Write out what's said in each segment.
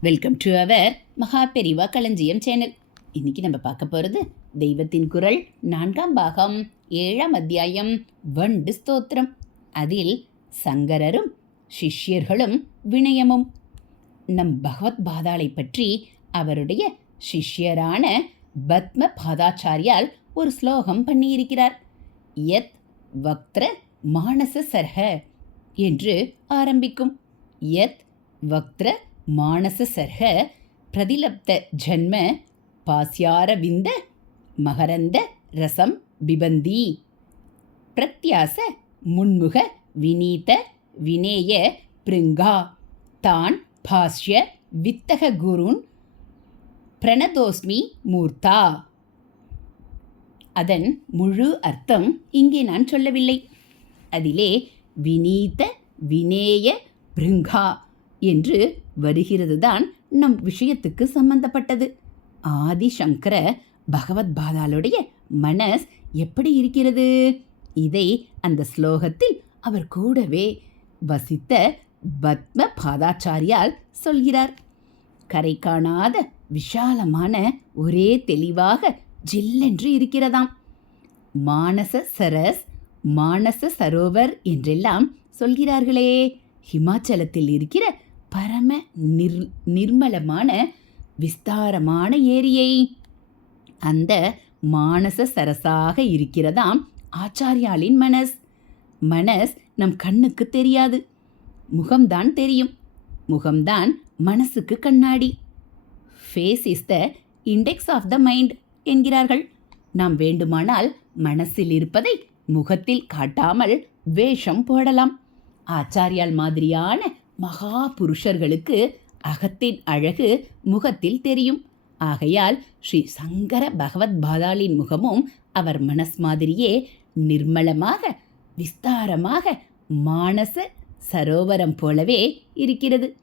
Welcome to our மகா பெரிவா களஞ்சியம் channel இன்னைக்கு நம்ம பார்க்க போகிறது தெய்வத்தின் குரல் நான்காம் பாகம் ஏழாம் அத்தியாயம் வண்டு ஸ்தோத்திரம். அதில் சங்கரரும் சிஷ்யர்களும் வினயமும். நம் பகவத் பாதாளை பற்றி அவருடைய சிஷ்யரான பத்ம பாதாச்சாரியால் ஒரு ஸ்லோகம் பண்ணியிருக்கிறார். யத் வக்திர மானச சர்ஹ என்று ஆரம்பிக்கும். யத் வக்திர மானச சர்ஹ பிரதிலப்த ஜன்ம பாஸ்யாரவிந்த மகரந்த ரசம் பிபந்தி. பிரத்யாச முன்முக வினீத வினேய பிருங்கா. தான் பாஷ்ய வித்தக குருன் பிரணதோஸ்மி மூர்த்தா. அதன் முழு அர்த்தம் இங்கே நான் சொல்லவில்லை. அதிலே வினீத வினேய பிருங்கா. என்று வருகிறது தான் நம் விஷயத்துக்கு சம்பந்தப்பட்டது. ஆதிசங்கர பகவத் பாதாளுடைய மனஸ் எப்படி இருக்கிறது? இதை அந்த ஸ்லோகத்தில் அவர் கூடவே வசித்த பத்ம பாதாச்சாரியால் சொல்கிறார். கரை காணாத விஷாலமான ஒரே தெளிவாக ஜில்லென்று இருக்கிறதாம். மானச சரஸ் மானச சரோவர் என்றெல்லாம் சொல்கிறார்களே. ஹிமாச்சலத்தில் இருக்கிற பரம நிர் நிர்மலமான விஸ்தாரமான ஏரியை. அந்த மானச சரசாக இருக்கிறதாம் ஆச்சாரியாளின் மனஸ். மனஸ் நம் கண்ணுக்கு தெரியாது. முகம்தான் தெரியும். முகம்தான் மனசுக்கு கண்ணாடி. Face is the index of the mind என்கிறார்கள். நாம் வேண்டுமானால் மனசில் இருப்பதை முகத்தில் காட்டாமல் வேஷம் போடலாம். ஆச்சாரியால் மாதிரியான மகா புருஷர்களுக்கு அகத்தின் அழகு முகத்தில் தெரியும். ஆகையால் ஸ்ரீ சங்கர பகவத் பாதாளின் முகமும் அவர் மனஸ் மாதிரியே நிர்மலமாக விஸ்தாரமாக மானச சரோவரம் போலவே இருக்கிறது.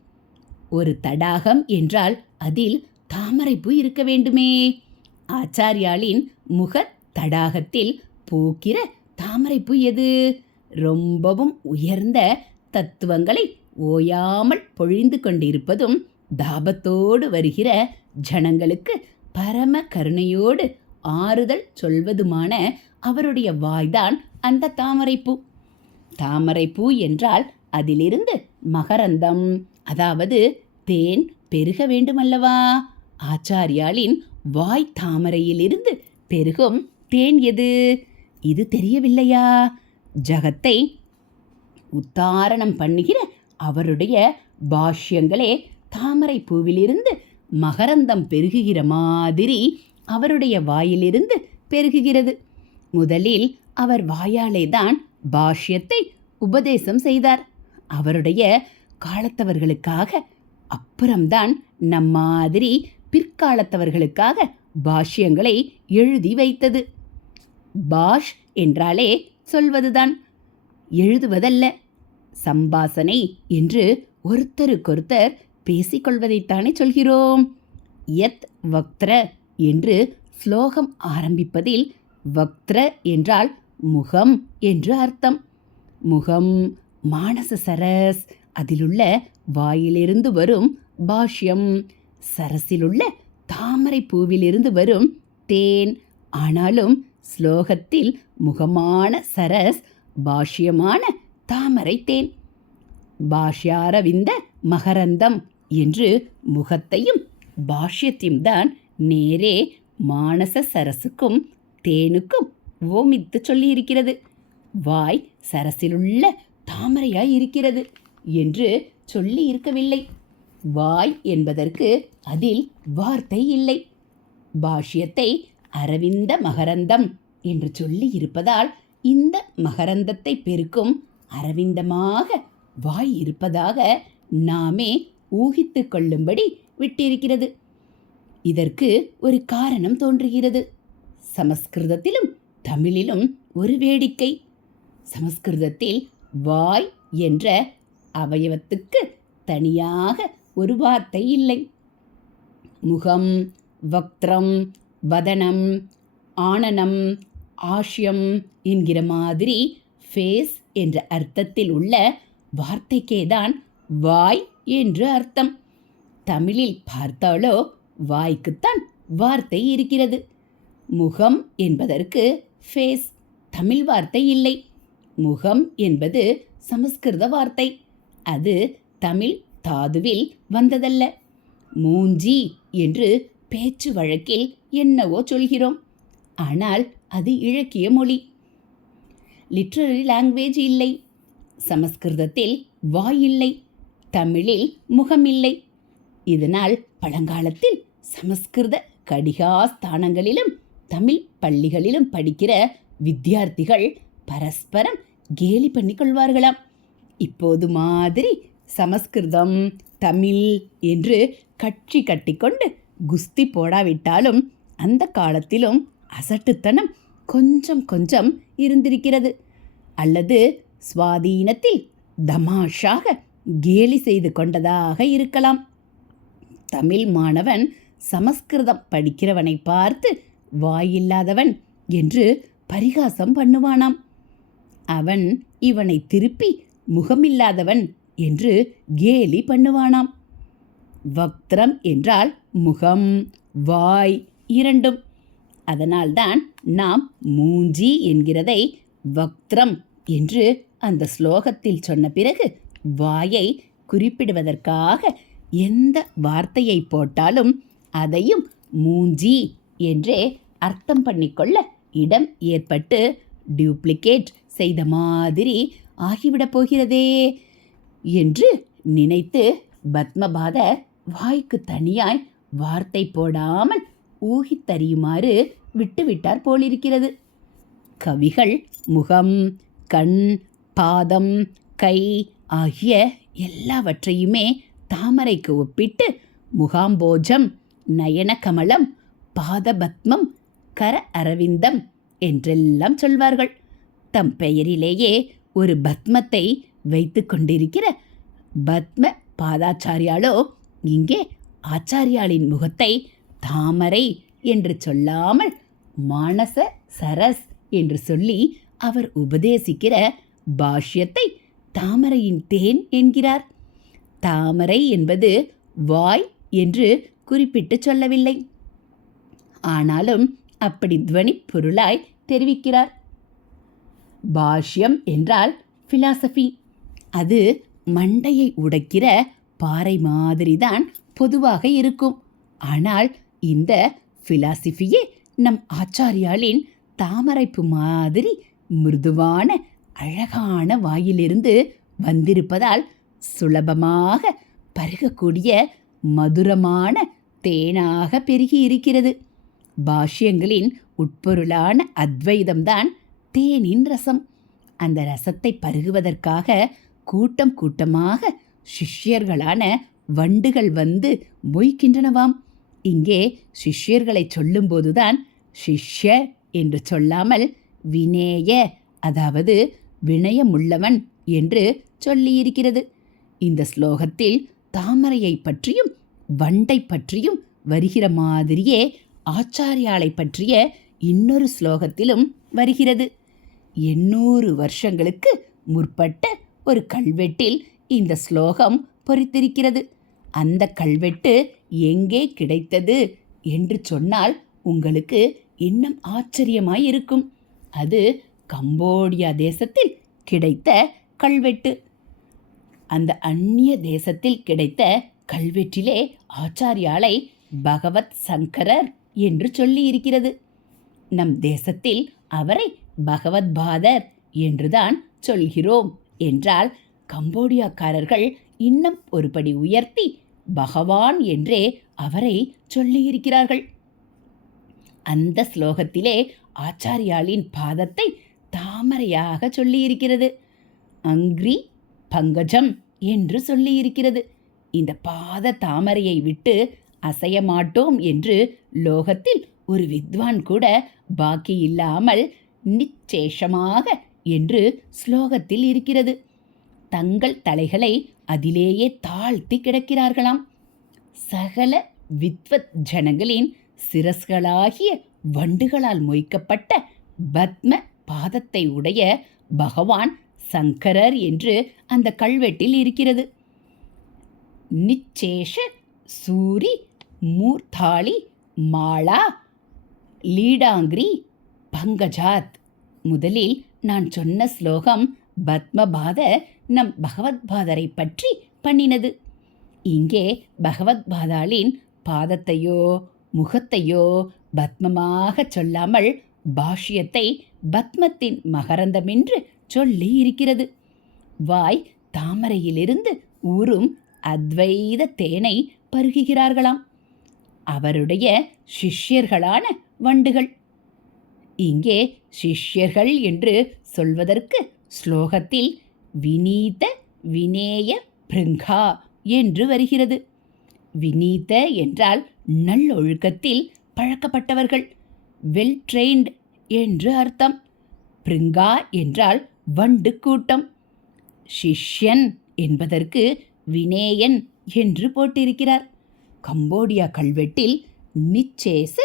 ஒரு தடாகம் என்றால் அதில் தாமரைப்பூ இருக்க வேண்டுமே. ஆச்சாரியாளின் முக தடாகத்தில் பூக்கிற தாமரைப்பூ எது? ரொம்பவும் உயர்ந்த தத்துவங்களை ஓயாமல் பொழிந்து கொண்டிருப்பதும் தாபத்தோடு வருகிற ஜனங்களுக்கு பரம கருணையோடு ஆறுதல் சொல்வதுமான அவருடைய வாய்தான் அந்த தாமரைப்பூ. தாமரைப்பூ என்றால் அதிலிருந்து மகரந்தம் அதாவது தேன் பெருக வேண்டுமல்லவா? ஆச்சாரியாளின் வாய் தாமரையிலிருந்து பெருகும் தேன் எது? இது தெரியவில்லையா? ஜகத்தை உத்தாரணம் பண்ணுகிற அவருடைய பாஷ்யங்களே தாமரை பூவிலிருந்து மகரந்தம் பெருகுகிற மாதிரி அவருடைய வாயிலிருந்து பெருகுகிறது. முதலில் அவர் வாயாலே தான் பாஷ்யத்தை உபதேசம் செய்தார். அவருடைய காலத்தவர்களுக்காக அப்புறம்தான் நம் மாதிரி பிற்காலத்தவர்களுக்காக பாஷ்யங்களை எழுதி வைத்தது. பாஷ் என்றாலே சொல்வதுதான். எழுதுவதல்ல சம்பாசனை என்று ஒருத்தருக்கொருத்தர் பேசிக்கொள்வதைத்தானே சொல்கிறோம். யத் வக்திர என்று ஸ்லோகம் ஆரம்பிப்பதில் வக்திர என்றால் முகம் என்று அர்த்தம். முகம் மானச சரஸ் அதிலுள்ள வாயிலிருந்து வரும் பாஷ்யம். சரசிலுள்ள தாமரை பூவிலிருந்து வரும் தேன். ஆனாலும் ஸ்லோகத்தில் முகமான சரஸ் பாஷ்யமான தாமரை தேன் பாஷ்யாரவிந்த மகரந்தம் என்று முகத்தையும் பாஷ்யத்தையும் தான் நேரே மானச சரசுக்கும் தேனுக்கும் ஓமித்து சொல்லியிருக்கிறது. வாய் சரசிலுள்ள தாமரையாய் இருக்கிறது என்று சொல்லி இருக்கவில்லை வாய் என்பதற்கு அதில் வார்த்தை இல்லை. பாஷ்யத்தை அரவிந்த மகரந்தம் என்று சொல்லி இருப்பதால் இந்த மகரந்தத்தை பெருக்கும் அரவிந்தமாக வாய் இருப்பதாக நாமே ஊகித்து கொள்ளும்படி விட்டிருக்கிறது. இதற்கு ஒரு காரணம் தோன்றுகிறது. சமஸ்கிருதத்திலும் தமிழிலும் ஒரு வேடிக்கை. சமஸ்கிருதத்தில் வாய் என்ற அவயவத்துக்கு தனியாக ஒரு வார்த்தை இல்லை. முகம் வக்திரம் வதனம் ஆனனம் ஆஷ்யம் என்கிற மாதிரி ஃபேஸ் என்ற அர்த்தத்தில் உள்ள வார்த்தைக்கேதான் வாய் என்று அர்த்தம். தமிழில் பார்த்தாலோ வாய்க்குத்தான் வார்த்தை இருக்கிறது. முகம் என்பதற்கு ஃபேஸ் தமிழ் வார்த்தை இல்லை. முகம் என்பது சமஸ்கிருத வார்த்தை. அது தமிழ் தாதுவில் வந்ததல்ல. மூஞ்சி என்று பேச்சு வழக்கில் என்னவோ சொல்கிறோம். ஆனால் அது இலக்கிய மொழி. லிட்ரரி லாங்குவேஜ் இல்லை. சமஸ்கிருதத்தில் வாய் இல்லை. தமிழில் முகம் இல்லை. இதனால் பழங்காலத்தில் சமஸ்கிருத கடிகாஸ்தானங்களிலும் தமிழ் பள்ளிகளிலும் படிக்கிற வித்தியார்த்திகள் பரஸ்பரம் கேலி பண்ணிக்கொள்வார்களாம் இப்போது மாதிரி சமஸ்கிருதம் தமிழ் என்று கட்சி கட்டிக்கொண்டு குஸ்தி போடாவிட்டாலும் அந்த காலத்திலும் அசட்டுத்தனம் கொஞ்சம் கொஞ்சம் இருந்திருக்கிறது. அல்லது சுவாதீனத்தில் தமாஷாக கேலி செய்து கொண்டதாக இருக்கலாம். தமிழ் மாணவன் சமஸ்கிருதம் படிக்கிறவனை பார்த்து வாயில்லாதவன் என்று பரிகாசம் பண்ணுவானாம். அவன் இவனை திருப்பி முகமில்லாதவன் என்று கேலி பண்ணுவானாம். வக்திரம் என்றால் முகம் வாய் இரண்டும். அதனால்தான் நாம் மூஞ்சி என்கிறதை வக்திரம் என்று அந்த ஸ்லோகத்தில் சொன்ன பிறகு வாயை குறிப்பிடுவதற்காக எந்த வார்த்தையை போட்டாலும் அதையும் மூஞ்சி என்றே அர்த்தம் பண்ணிக்கொள்ள இடம் ஏற்பட்டு டியூப்ளிகேட் செய்த மாதிரி ஆகிவிடப் போகிறதே என்று நினைத்து பத்மபாதர் வாய்க்கு தனியாய் வார்த்தை போடாமல் ஊகித்தறியுமாறு விட்டுவிட்டார் போலிருக்கிறது. கவிகள் முகம் கண் பாதம் கை ஆகிய எல்லாவற்றையுமே தாமரைக்கு ஒப்பிட்டு முகாம்போஜம் நயனகமலம் பாதபத்மம் கர அரவிந்தம் என்றெல்லாம் சொல்வார்கள். தம் பெயரிலேயே ஒரு பத்மத்தை வைத்து கொண்டிருக்கிற பத்ம பாதாச்சாரியாலோ இங்கே ஆச்சாரியாளின் முகத்தை தாமரை என்று சொல்லாமல் மானச சரஸ் என்று சொல்லி அவர் உபதேசிக்கிற பாஷ்யத்தை தாமரையின் தேன் என்கிறார். தாமரை என்பது வாய் என்று குறிப்பிட்டு சொல்லவில்லை. ஆனாலும் அப்படி துவனி பொருளாய் தெரிவிக்கிறார். பாஷ்யம் என்றால் பிலாசபி அது மண்டையை உடைக்கிற பாறை மாதிரிதான் பொதுவாக இருக்கும். ஆனால் இந்த பிலாசபியே நம் ஆச்சாரியாலின் தாமரைப்பு மாதிரி மிருதுவான அழகான வாயிலிருந்து வந்திருப்பதால் சுலபமாக பருகக்கூடிய மதுரமான தேனாக பெருகி இருக்கிறது பாஷ்யங்களின் உட்பொருளான அத்வைதம்தான் தேனின் ரசம். அந்த ரசத்தை பருகுவதற்காக கூட்டம் கூட்டமாக சிஷ்யர்களான வண்டுகள் வந்து மொய்க்கின்றனவாம் இங்கே சிஷ்யர்களை சொல்லும்போதுதான் சிஷ்ய என்று சொல்லாமல் வினேய அதாவது வினயமுள்ளவன் என்று சொல்லியிருக்கிறது. இந்த ஸ்லோகத்தில் தாமரையை பற்றியும் வண்டை பற்றியும் வருகிற மாதிரியே ஆச்சாரியாலை பற்றிய இன்னொரு ஸ்லோகத்திலும் வருகிறது. எண்ணூறு வருஷங்களுக்கு முற்பட்ட ஒரு கல்வெட்டில் இந்த ஸ்லோகம் பொறித்திருக்கிறது. அந்த கல்வெட்டு எங்கே கிடைத்தது என்று சொன்னால் உங்களுக்கு இன்னும் ஆச்சரியமாய் இருக்கும் அது கம்போடியா தேசத்தில் கிடைத்த கல்வெட்டு. அந்த அந்நிய தேசத்தில் கிடைத்த கல்வெட்டிலே ஆச்சாரியாலை பகவத் சங்கரர் என்று சொல்லி இருக்கிறது நம் தேசத்தில் அவரை பகவத் பாதர் என்றுதான் சொல்கிறோம் என்றால் கம்போடியாக்காரர்கள் இன்னும் ஒருபடி உயர்த்தி பகவான் என்றே அவரை சொல்லியிருக்கிறார்கள். அந்த ஸ்லோகத்திலே ஆச்சாரியாளின் பாதத்தை தாமரையாக சொல்லியிருக்கிறது. அங்கிரி பங்கஜம் என்று சொல்லியிருக்கிறது. இந்த பாத தாமரையை விட்டு அசைய மாட்டோம் என்று லோகத்தில் ஒரு வித்வான் கூட பாக்கி இல்லாமல் நிச்சேஷமாக என்று ஸ்லோகத்தில் இருக்கிறது. தங்கள் தலைகளை அதிலேயே தாழ்த்தி கிடக்கிறார்களாம். சகல வித்வத் ஜனங்களின் சிரஸ்களாகிய வண்டுகளால் மொய்க்கப்பட்ட பத்ம பாதத்தை உடைய பகவான் சங்கரர் என்று அந்த கல்வெட்டில் இருக்கிறது. நிச்சேஷ சூரி மூர்த்தாளி மாளா லீடாங்கிரி பங்கஜாத் முதலில் நான் சொன்ன ஸ்லோகம் பத்மபாத நம் பகவத்பாதரை பற்றி பண்ணினது. இங்கே பகவத்பாதாளின் பாதத்தையோ முகத்தையோ பத்மமாக சொல்லாமல் பாஷ்யத்தை பத்மத்தின் மகரந்தமென்று சொல்லி இருக்கிறது வாய் தாமரையிலிருந்து ஊறும் அத்வைத தேனை பருகுகிறார்களாம். அவருடைய சிஷ்யர்களான வண்டுகள். இங்கே சிஷ்யர்கள் என்று சொல்வதற்கு ஸ்லோகத்தில் வினீத வினேய பிருங்கா என்று வருகிறது. வினீத என்றால் நல்லொழுக்கத்தில் பழக்கப்பட்டவர்கள். வெல் ட்ரெயின்டு என்று அர்த்தம். பிருங்கா என்றால் வண்டு கூட்டம். சிஷ்யன் என்பதற்கு வினேயன் என்று போட்டிருக்கிறார். கம்போடியா கல்வெட்டில் நிச்சேச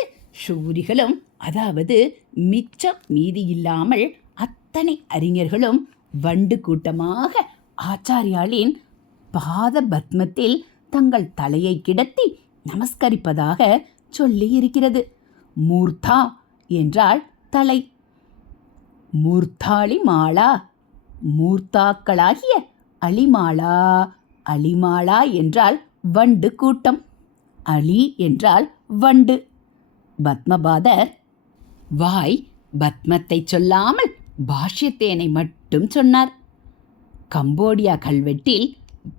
ஷூரிகளும் அதாவது மிச்சம் மீதி இல்லாமல் அத்தனை அறிஞர்களும் வண்டு கூட்டமாக ஆச்சாரியாளின் பாத பத்மத்தில் தங்கள் தலையை கிடத்தி நமஸ்கரிப்பதாக சொல்லி இருக்கிறது. மூர்த்தா என்றால் தலை. மூர்த்தாளி மாளா மூர்த்தாக்களாகிய அலிமாலா அலிமாலா என்றால் வண்டு கூட்டம். அலி என்றால் வண்டு. பத்மபாதர் வாய் பத்மத்தை சொல்லாமல் பாஷ்யத்தேனை மட்டும் சொன்னார். கம்போடியா கல்வெட்டில்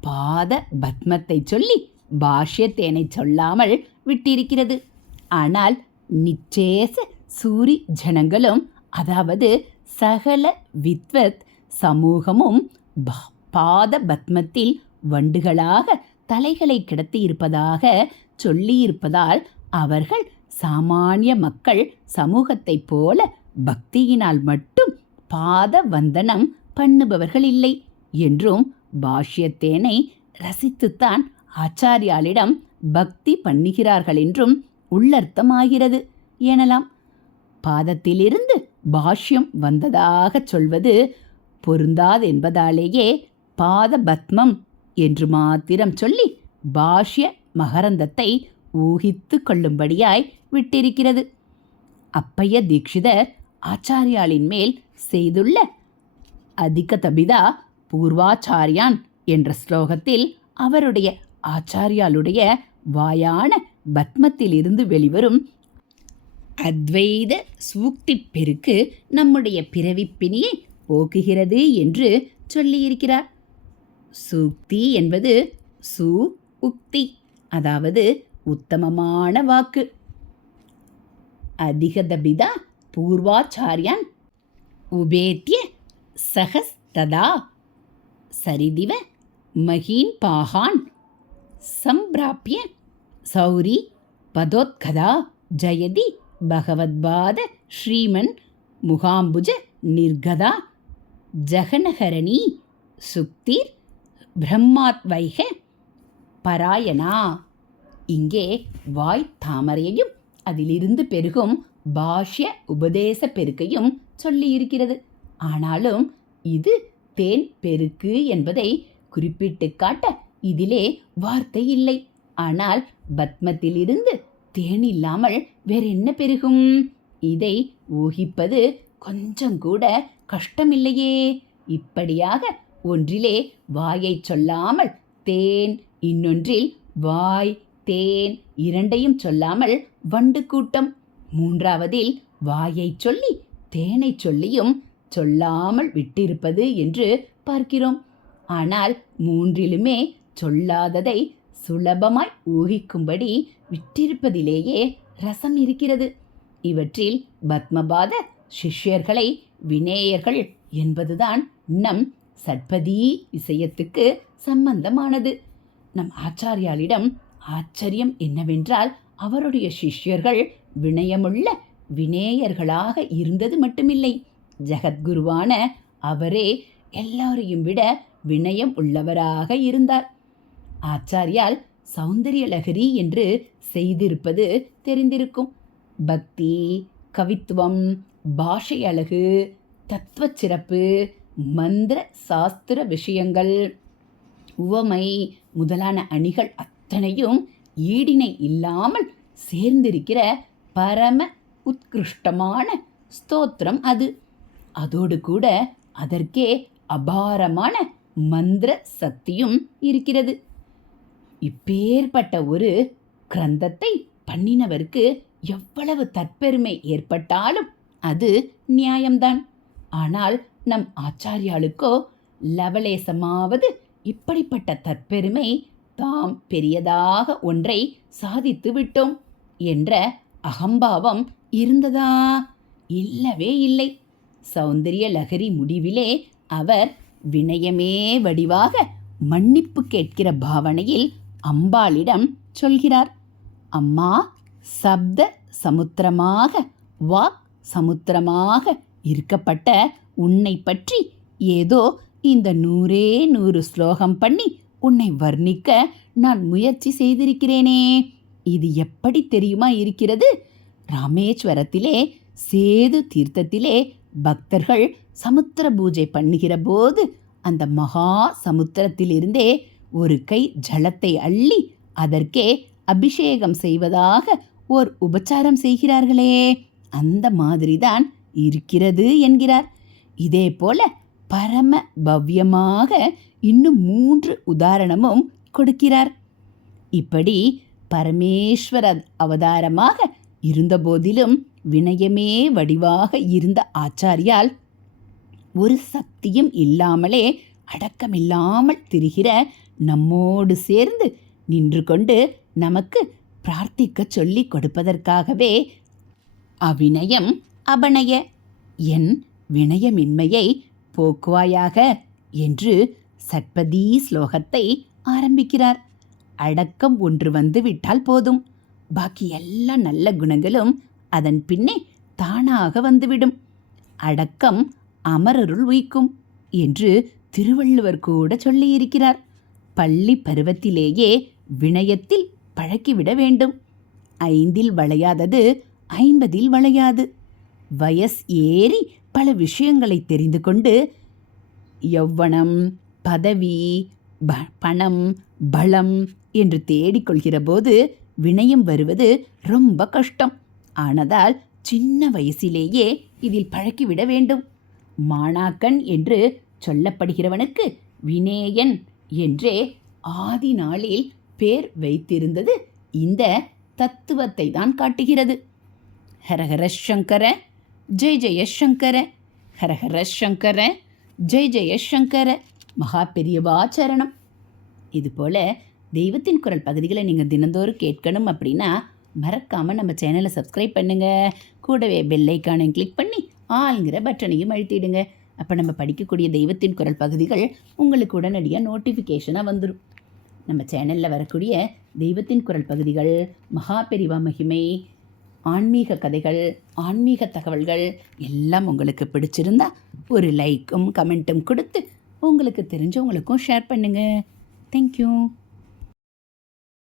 பாத பத்மத்தை சொல்லி பாஷ்யத்தேனை சொல்லாமல் விட்டிருக்கிறது. ஆனால் நிச்சேச சூரி ஜனங்களும் அதாவது சகல வித்வத் சமூகமும் பாத பத்மத்தில் வண்டுகளாக தலைகளை கிடத்தி இருப்பதாக சொல்லியிருப்பதால் அவர்கள் சாமானிய மக்கள் சமூகத்தைப் போல பக்தியினால் மட்டும் பாத வந்தனம் பண்ணுபவர்கள் இல்லை என்றும் பாஷ்யத்தேனை ரசித்துத்தான் ஆச்சாரியாளிடம் பக்தி பண்ணுகிறார்கள் என்றும் உள்ளர்த்தமாகிறது எனலாம். பாதத்திலிருந்து பாஷ்யம் வந்ததாகச் சொல்வது பொருந்தாதென்பதாலேயே பாத பத்மம் என்று மாத்திரம் சொல்லி பாஷ்ய மகரந்தத்தை ஊகித்து கொள்ளும்படியாய் விட்டிருக்கிறது. அப்பைய தீட்சிதர் ஆச்சாரியாளின் மேல் செய்துள்ள அதிக தபிதா பூர்வாச்சாரியான் என்ற ஸ்லோகத்தில் அவருடைய ஆச்சாரியாளுடைய வாயான பத்மத்திலிருந்து வெளிவரும் அத்வைத சூக்தி பெருக்கு நம்முடைய பிறவிப்பினியை போக்குகிறது என்று சொல்லியிருக்கிறார். சூக்தி என்பது சு உக்தி அதாவது உத்தமமான வாக்கு. அதிகதபிதா பூர்வாச்சாரியான் உபேத்திய சகஸ்ததா சரிதிவ மகீன் பாகான் சம்பிராப்பிய சௌரி பதோத்கதா ஜயதி பகவத்பாத ஸ்ரீமன் முகாம்புஜ நிர்கதா ஜகனஹரணி சுக்திர் பிரம்மாத்வைக பராயணா. இங்கே வாய் தாமரையையும் அதிலிருந்து பெருகும் பாஷ்ய உபதேச பெருக்கையும் சொல்லியிருக்கிறது. ஆனாலும் இது தேன் பெருக்கு என்பதை குறிப்பிட்டு காட்ட இதிலே வார்த்தை இல்லை. ஆனால் பத்மத்திலிருந்து தேன் இல்லாமல் வேறென்ன பெருகும்? இதை ஊகிப்பது கொஞ்சம் கூட கஷ்டமில்லையே. இப்படியாக ஒன்றிலே வாயைச் சொல்லாமல் தேன் இன்னொன்றில் வாய் தேன் இரண்டையும் சொல்லாமல் வண்டு கூட்டம். மூன்றாவதில் வாயைச் சொல்லி தேனைச் சொல்லியும் சொல்லாமல் விட்டிருப்பது என்று பார்க்கிறோம். ஆனால் மூன்றிலுமே சொல்லாததை சுலபமாய் ஊகிக்கும்படி விட்டிருப்பதிலேயே ரசம் இருக்கிறது. இவற்றில் பத்மபாத சிஷ்யர்களை வினேயர்கள் என்பதுதான் நம் சட்பதி விஷயத்துக்கு சம்பந்தமானது. நம் ஆச்சாரியாளிடம் ஆச்சரியம் என்னவென்றால் அவருடைய சிஷ்யர்கள் வினயமுள்ள வினேயர்களாக இருந்தது மட்டுமில்லை. ஜெகத்குருவான அவரே எல்லாரையும் விட வினயம் உள்ளவராக இருந்தார். ஆச்சாரியால் சௌந்தரியலகரி என்று செய்திருப்பது தெரிந்திருக்கும். பக்தி கவித்துவம் பாஷை அழகு தத்துவச் சிறப்பு மந்திர சாஸ்திர விஷயங்கள் உவமை முதலான அணிகள் அத்தனையும் ஈடினை இல்லாமல் சேர்ந்திருக்கிற பரம உத்கிருஷ்டமான ஸ்தோத்திரம் அது. அதோடு கூட அதற்கே அபாரமான மந்திர சக்தியும் இருக்கிறது. இப்பேற்பட்ட ஒரு கிரந்தத்தை பண்ணினவருக்கு எவ்வளவு தற்பெருமை ஏற்பட்டாலும் அது நியாயம்தான். ஆனால் நம் ஆச்சாரியாளுக்கோ லவலேசமாவது இப்படிப்பட்ட தற்பெருமை தாம் பெரியதாக ஒன்றை சாதித்து விட்டோம் என்ற அகம்பாவம் இருந்ததா? இல்லவே இல்லை. சௌந்தரிய லகரி முடிவிலே அவர் வினயமே வடிவாக மன்னிப்பு கேட்கிற பாவனையில் அம்பாளிடம் சொல்கிறார் அம்மா சப்த சமுத்திரமாக வாக் சமுத்திரமாக இருக்கப்பட்ட உன்னை பற்றி ஏதோ இந்த நூறே நூறு ஸ்லோகம் பண்ணி உன்னை வர்ணிக்க நான் முயற்சி செய்திருக்கிறேனே. இது எப்படி தெரியுமா இருக்கிறது? ராமேஸ்வரத்திலே சேது தீர்த்தத்திலே பக்தர்கள் சமுத்திர பூஜை பண்ணுகிற போது அந்த மகா சமுத்திரத்திலிருந்தே ஒரு கை ஜலத்தை அள்ளி அதற்கே அபிஷேகம் செய்வதாக ஓர் உபச்சாரம் செய்கிறார்களே. அந்த மாதிரிதான் இருக்கிறது என்கிறார். இதே போல பரம பவ்யமாக இன்னும் மூன்று உதாரணமும் கொடுக்கிறார். இப்படி பரமேஸ்வர அவதாரமாக இருந்தபோதிலும் வினயமே வடிவாக இருந்த ஆச்சாரியால் ஒரு சக்தியும் இல்லாமலே அடக்கமில்லாமல் திரிகிற நம்மோடு சேர்ந்து நின்று கொண்டு நமக்கு பிரார்த்திக்க சொல்லிக் கொடுப்பதற்காகவே அவிநயம் அபநய என் வினயமின்மையை போக்குவாயாக என்று சட்பதி ஸ்லோகத்தை ஆரம்பிக்கிறார். அடக்கம் ஒன்று வந்து விட்டால் போதும். பாக்கி எல்லா நல்ல குணங்களும் அதன் பின்னே தானாக வந்துவிடும். அடக்கம் அமரருள் உய்க்கும் என்று திருவள்ளுவர் கூட சொல்லியிருக்கிறார். பள்ளி பருவத்திலேயே வினயத்தில் பழக்கிவிட வேண்டும். ஐந்தில் வளையாதது ஐம்பதில் வளையாது. வயஸ் ஏறி பல விஷயங்களை தெரிந்து கொண்டு யௌவனம் பதவி ப பணம் பலம் என்று தேடிக்கொள்கிற போது வினயம் வருவது ரொம்ப கஷ்டம். ஆனதால் சின்ன வயசிலேயே இதில் பழக்கிவிட வேண்டும். மாணாக்கன் என்று சொல்லப்படுகிறவனுக்கு வினேயன் என்றே ஆதி நாளில் பேர் வைத்திருந்தது இந்த தத்துவத்தை தான் காட்டுகிறது ஹரஹர சங்கர ஜெய் ஜெயசங்கர ஹரஹர சங்கர ஜெய் ஜெயசங்கர மகா பெரியவாச்சரணம் இதுபோல் தெய்வத்தின் குரல் பகுதிகளை நீங்கள் தினந்தோறும் கேட்கணும் அப்படின்னா மறக்காமல் நம்ம சேனலை சப்ஸ்கிரைப் பண்ணுங்கள் கூடவே பெல்லைக்கானையும் கிளிக் பண்ணி ஆளுங்கிற பட்டனையும் அழுத்திடுங்க. அப்போ நம்ம படிக்கக்கூடிய தெய்வத்தின் குரல் பகுதிகள் உங்களுக்கு உடனடியாக நோட்டிஃபிகேஷனாக வந்துடும் நம்ம சேனலில் வரக்கூடிய தெய்வத்தின் குரல் பகுதிகள் மகா பெரிவா மகிமை ஆன்மீக கதைகள் ஆன்மீக தகவல்கள் எல்லாம் உங்களுக்கு பிடிச்சிருந்தா ஒரு லைக்கும் கமெண்ட்டும் கொடுத்து உங்களுக்கு தெரிஞ்சவங்களுக்கும் ஷேர் பண்ணுங்கள் தேங்க்யூ